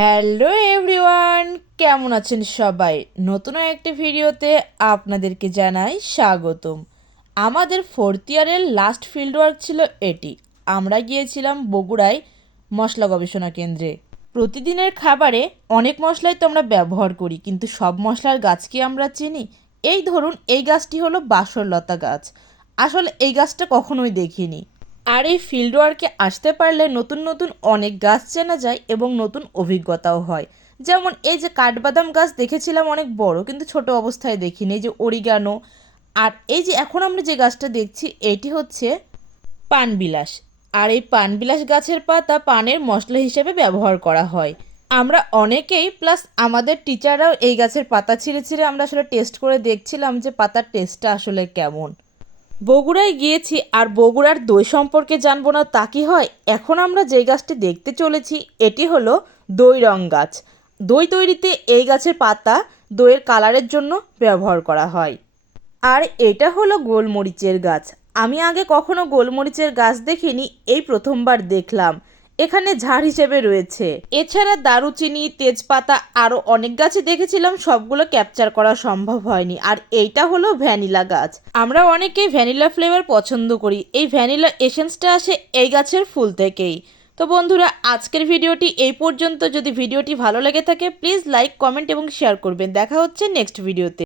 Hello everyone, কেমন আছেন সবাই? নতুন একটি ভিডিওতে আপনাদেরকে জানাই স্বাগতম। আমাদের ফোর্থ ইয়ারের লাস্ট ফিল্ড ওয়ার্ক ছিল এটি। আমরা গিয়েছিলাম বগুড়ায় মশলা গবেষণা কেন্দ্রে। প্রতিদিনের খাবারে অনেক মশলাই তো আমরা ব্যবহার করি, কিন্তু সব মশলার গাছ কি আমরা চিনি? এই ধরুন, এই গাছটি হলো বাসরলতা গাছ। আসলে এই গাছটা কখনোই দেখিনি। আর এই ফিল্ড ওয়ার্কে আসতে পারলে নতুন নতুন অনেক গাছ চেনা যায় এবং নতুন অভিজ্ঞতাও হয়। যেমন এই যে কাঠবাদাম গাছ দেখেছিলাম অনেক বড়, কিন্তু ছোট অবস্থায় দেখিনি। এই যে অরিগানো, আর এই যে এখন আমরা যে গাছটা দেখছি এটি হচ্ছে পানবিলাস। আর এই পানবিলাস গাছের পাতা পানের মশলা হিসেবে ব্যবহার করা হয়। আমরা অনেকেই প্লাস আমাদের টিচাররাও এই গাছের পাতা ছিঁড়ে ছিঁড়ে আমরা আসলে টেস্ট করে দেখছিলাম যে পাতার টেস্টটা আসলে কেমন। বগুড়ায় গিয়েছি আর বগুড়ার দই সম্পর্কে জানবো না তা কি হয়? এখন আমরা যে গাছটি দেখতে চলেছি এটি হলো দই রং গাছ। দই তৈরিতে এই গাছের পাতা দইয়ের কালারের জন্য ব্যবহার করা হয়। আর এটা হলো গোলমরিচের গাছ। আমি আগে কখনো গোলমরিচের গাছ দেখিনি, এই প্রথমবার দেখলাম। এখানে ঝাড় হিসেবে রয়েছে। এছাড়া দারুচিনি, তেজপাতা আরও অনেক গাছই দেখেছিলাম, সবগুলো ক্যাপচার করা সম্ভব হয়নি। আর এইটা হলো ভ্যানিলা গাছ। আমরা অনেকেই ভ্যানিলা ফ্লেভার পছন্দ করি। এই ভ্যানিলা এসেন্সটা আসে এই গাছের ফুল থেকেই। তো বন্ধুরা, আজকের ভিডিওটি এই পর্যন্ত। যদি ভিডিওটি ভালো লেগে থাকে প্লিজ লাইক, কমেন্ট এবং শেয়ার করবেন। দেখা হচ্ছে নেক্সট ভিডিওতে।